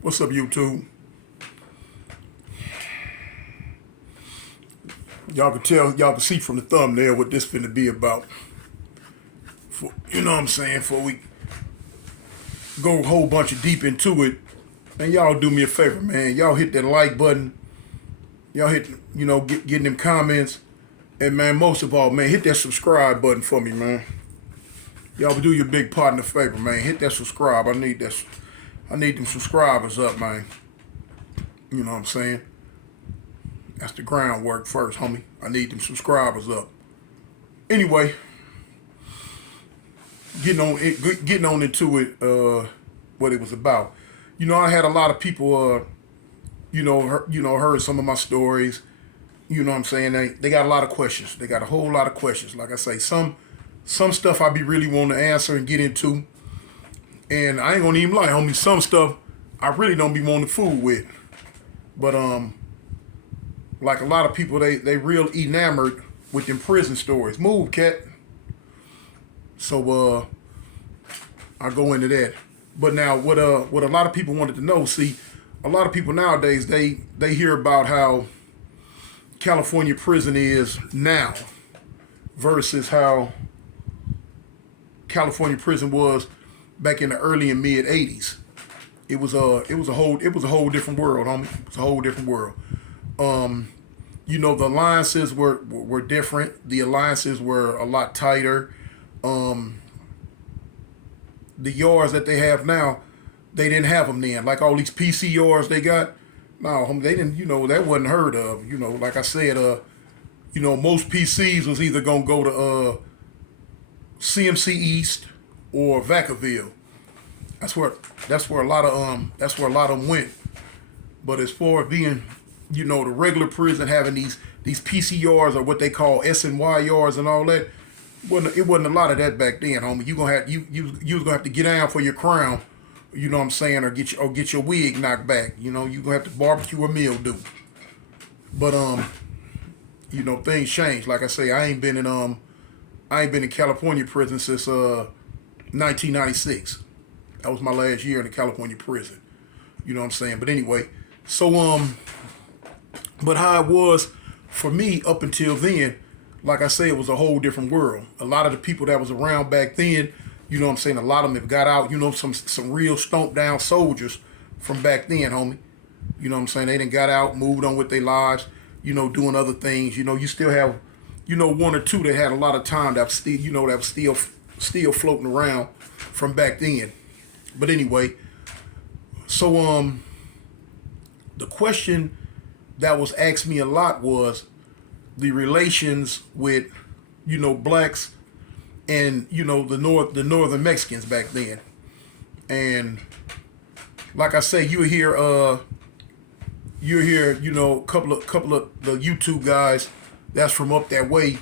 What's up, YouTube? Y'all can see from the thumbnail what this finna be about. You know what I'm saying? Before we go a whole bunch of deep into it, and y'all do me a favor, man. Y'all hit that like button. Y'all hit, getting them comments. And man, most of all, man, hit that subscribe button for me, man. Y'all do your big partner a favor, man. Hit that subscribe. I need them subscribers up, man. You know what I'm saying? That's the groundwork first, homie. I need them subscribers up. Anyway, getting on into it, what it was about. I had a lot of people, heard some of my stories. You know what I'm saying? They got a lot of questions. They got a whole lot of questions. Like I say, some stuff I be really wanting to answer and get into. And I ain't gonna even lie, homie, some stuff I really don't be wanting to fool with. But like a lot of people, they real enamored with them prison stories. Move, cat. So I go into that. But now what a lot of people wanted to know, see, a lot of people nowadays they hear about how California prison is now versus how California prison was back in the early and mid '80s. It was a whole different world, homie. It was a whole different world. The alliances were different. The alliances were a lot tighter. The yards that they have now, they didn't have them then. Like all these PC yards they got, no, homie, they didn't. That wasn't heard of. Like I said, most PCs was either gonna go to CMC East or Vacaville. That's where a lot of them went. But as far as being, the regular prison having these PC yards or what they call SNY yards and all that, it wasn't a lot of that back then, homie. You was gonna have to get down for your crown, you know what I'm saying, or get your wig knocked back. You gonna have to barbecue a meal do. But things change. Like I say, I ain't been in California prison since 1996. That was my last year in the California prison. You know what I'm saying? But anyway, so but how it was for me up until then, like I say, it was a whole different world. A lot of the people that was around back then, you know what I'm saying, a lot of them have got out, some real stomped down soldiers from back then, homie. You know what I'm saying? They done got out, moved on with their lives, doing other things. You still have, one or two that had a lot of time that was still floating around from back then. But anyway, so the question that was asked me a lot was the relations with, blacks and, the northern Mexicans back then. And like I say, you hear a couple of the YouTube guys that's from up that way,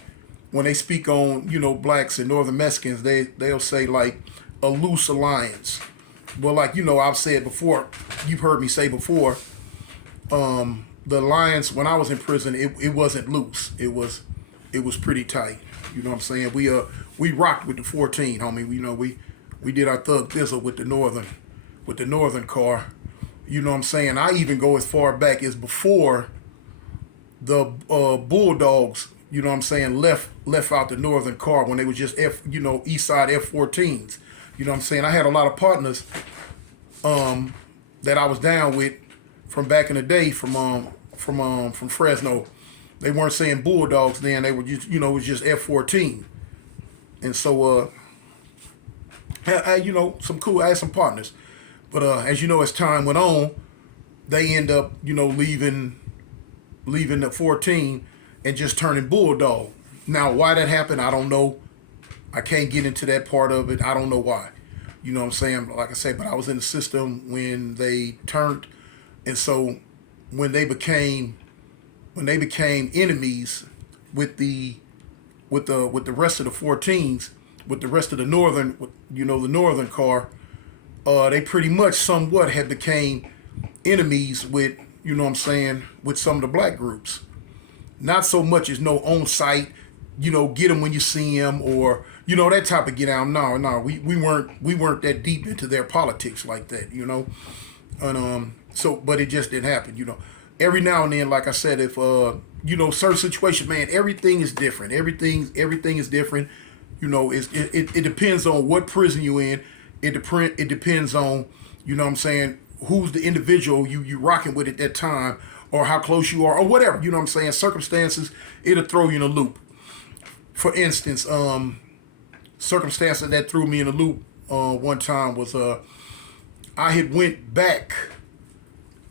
when they speak on, blacks and northern Mexicans, they'll say like a loose alliance. Well, like, I've said before, you've heard me say before, the alliance when I was in prison, it wasn't loose. It was pretty tight. You know what I'm saying? We rocked with the 14, homie. We did our thug thistle with the northern car. You know what I'm saying? I even go as far back as before the bulldogs, you know what I'm saying, left out the northern car when they was just east side F-14s. You know what I'm saying? I had a lot of partners that I was down with from back in the day from Fresno. They weren't saying bulldogs then. They were just, it was just F-14. And so, I had some partners. But as you know, as time went on, they end up, leaving the 14 and just turning bulldog. Now, why that happened, I don't know. I can't get into that part of it. I don't know why. You know what I'm saying? Like I say, but I was in the system when they turned, and so when they became enemies with the rest of the 14s, with the rest of the northern, the northern car, they pretty much somewhat had became enemies with, with some of the black groups. Not so much as no on site, get them when you see them, or that type of get out. No, we weren't that deep into their politics like that, And so, but it just didn't happen. Every now and then, like I said, if certain situations, man, everything is different. Everything is different. It depends on what prison you in. It depends on, what I'm saying, who's the individual you rocking with at that time, or how close you are, or whatever. You know what I'm saying? Circumstances, it'll throw you in a loop. For instance, circumstances that threw me in a loop one time was I had went back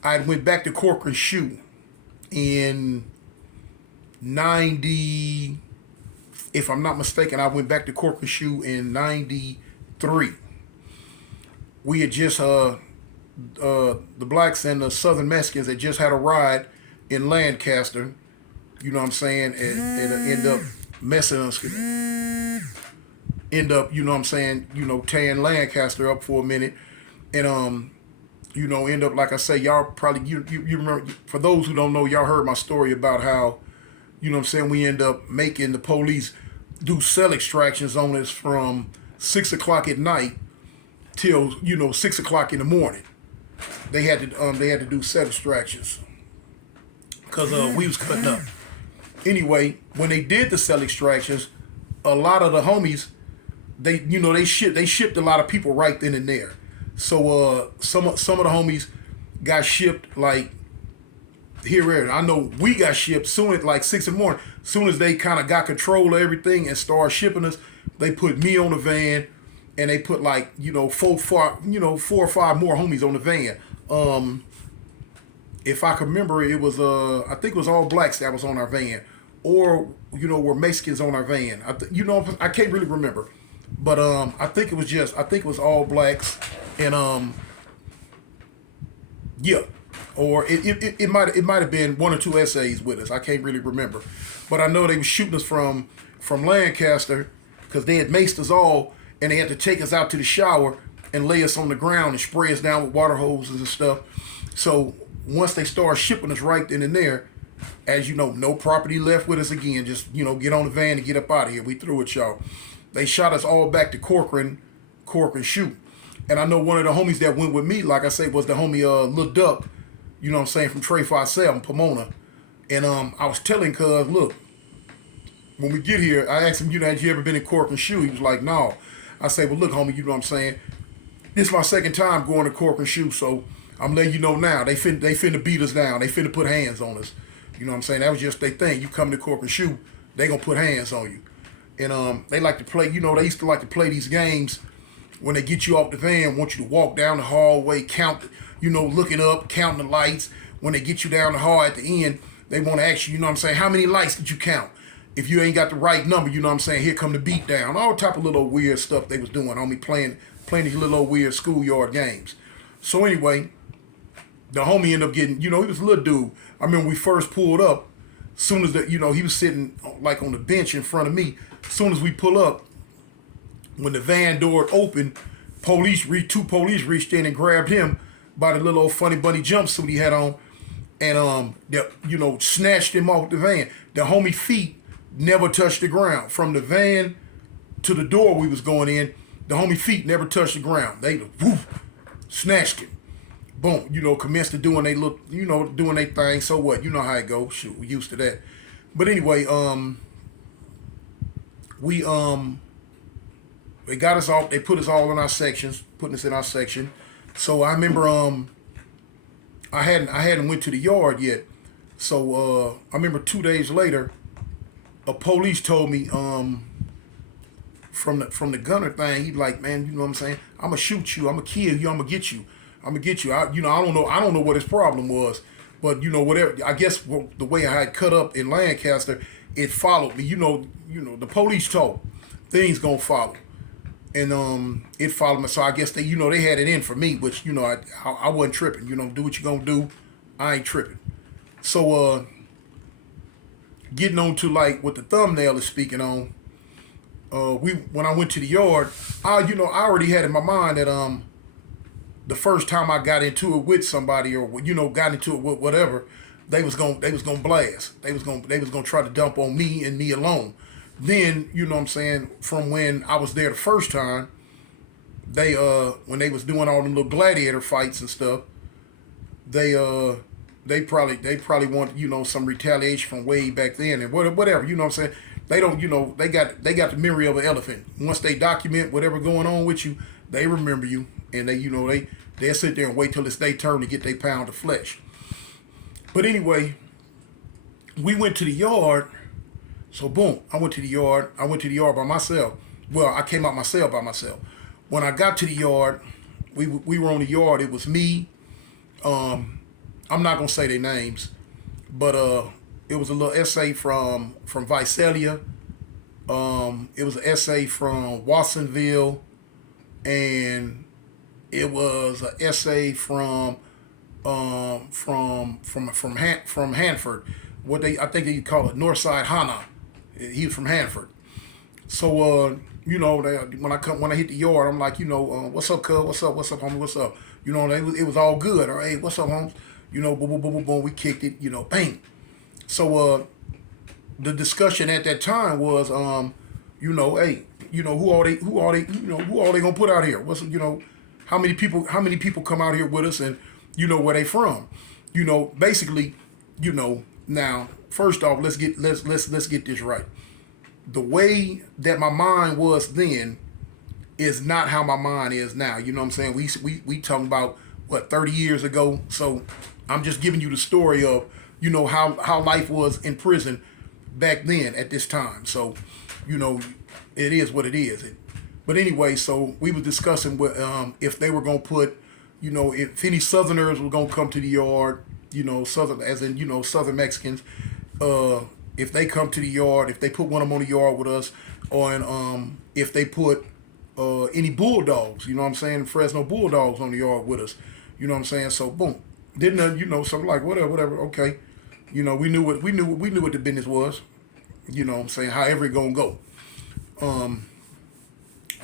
to Corcoran shoe in 90, if I'm not mistaken. I went back to Corcoran shoe in 93. We had just the blacks and the Southern Mexicans had just had a ride in Lancaster. You know what I'm saying? And end up messing us. End up, tearing Lancaster up for a minute. And end up, like I say, y'all probably, you remember, for those who don't know, y'all heard my story about how, we end up making the police do cell extractions on us from 6 o'clock at night till 6 o'clock in the morning. They had to do cell extractions because we was cutting up. Anyway, when they did the cell extractions, a lot of the homies, they shipped a lot of people right then and there. So some of the homies got shipped like here. I know we got shipped soon at like 6 in the morning. Soon as they kind of got control of everything and started shipping us, they put me on the van, and they put like 4 or 5 more homies on the van. If I can remember, it was I think it was all blacks that was on our van, or were Mexicans on our van. I can't really remember, but I think it was all blacks, and yeah, or it might have been 1 or 2 essays with us. I can't really remember, but I know they were shooting us from Lancaster because they had maced us all, and they had to take us out to the shower and lay us on the ground and spray us down with water hoses and stuff. So once they started shipping us right then and there, as you know, no property left with us again. Just get on the van and get up out of here. We through it, y'all. They shot us all back to Corcoran shoot. And I know one of the homies that went with me, like I say, was the homie Lil Duck, from Trey 57, Pomona. And I was telling cuz, look, when we get here, I asked him, had you ever been in Corcoran shoe? He was like, no. I say, well, look, homie, this is my second time going to Corcoran shoe, so I'm letting you know now. They finna beat us down. They finna put hands on us. That was just their thing. You come to Corcoran shoe, they gonna put hands on you. And they like to play, they used to like to play these games when they get you off the van, want you to walk down the hallway, count, looking up, counting the lights. When they get you down the hall at the end, they want to ask you, how many lights did you count? If you ain't got the right number, here come the beat down. All type of little weird stuff they was doing on me, playing these little weird schoolyard games. So anyway, the homie ended up getting, he was a little dude. I remember we first pulled up, soon as he was sitting like on the bench in front of me. Soon as we pull up, when the van door opened, two police reached in and grabbed him by the little old funny bunny jumpsuit he had on, and snatched him off the van. The homie feet never touched the ground. From the van to the door we was going in, the homie feet never touched the ground. They snatched him. Boom, commenced to doing doing their thing. So what? You know how it goes. Shoot, we used to that. But anyway, they got us all. They put us all in our sections, putting us in our section. So I remember, I hadn't went to the yard yet. So I remember 2 days later, a police told me, from the gunner thing, he like, man, I'm gonna shoot you, I'm gonna kill you, I'm gonna get you. I don't know what his problem was, but whatever. I guess the way I had cut up in Lancaster, it followed me. The police told things gonna follow, and it followed me. So I guess they had it in for me, which I wasn't tripping. Do what you gonna do. I ain't tripping. So getting on to like what the thumbnail is speaking on. When I went to the yard, I already had in my mind that the first time I got into it with somebody, or got into it with whatever, they was gonna blast. They was gonna try to dump on me and me alone. Then from when I was there the first time, they when they was doing all them little gladiator fights and stuff, they probably want, you know, some retaliation from way back then and whatever, you know what I'm saying. They don't, you know, they got the memory of an elephant. Once they document whatever going on with you, they remember you, and they, you know, they'll sit there and wait till it's their turn to get their pound of flesh. But anyway, we went to the yard. So boom, I went to the yard. I went to the yard by myself. Well, I came out myself by myself. When I got to the yard, we were on the yard. It was me. I'm not gonna say their names, but it was a little essay from Visalia. It was an essay from Watsonville, and it was an essay from Hanford. I think they call it Northside Hana. He was from Hanford. So you know, when I hit the yard, I'm like, you know, what's up, cuz? What's up, homie? What's up? You know, it was all good. All right, hey, what's up, homes? You know, boom, boom, boom, boom, boom. We kicked it. You know, bang. So the discussion at that time was, you know, hey, you know, who are they, who all they gonna put out here? What's, you know, how many people come out here with us, and you know where they from? You know, basically, you know, now first off, let's get this right. The way that my mind was then is not how my mind is now. You know what I'm saying? We talking about what, 30 years ago. So I'm just giving you the story of, you know, how life was in prison back then at this time. So, you know, it is what it is. But anyway, so we were discussing what, if they were gonna put, you know, if any Southerners were gonna come to the yard, you know, Southern as in, you know, Southern Mexicans, if they come to the yard, if they put one of them on the yard with us, or if they put any bulldogs, you know what I'm saying, Fresno Bulldogs on the yard with us, you know what I'm saying. So boom, didn't you know? So I'm like, whatever, okay, you know, we knew what the business was, you know what I'm saying, however it gonna go.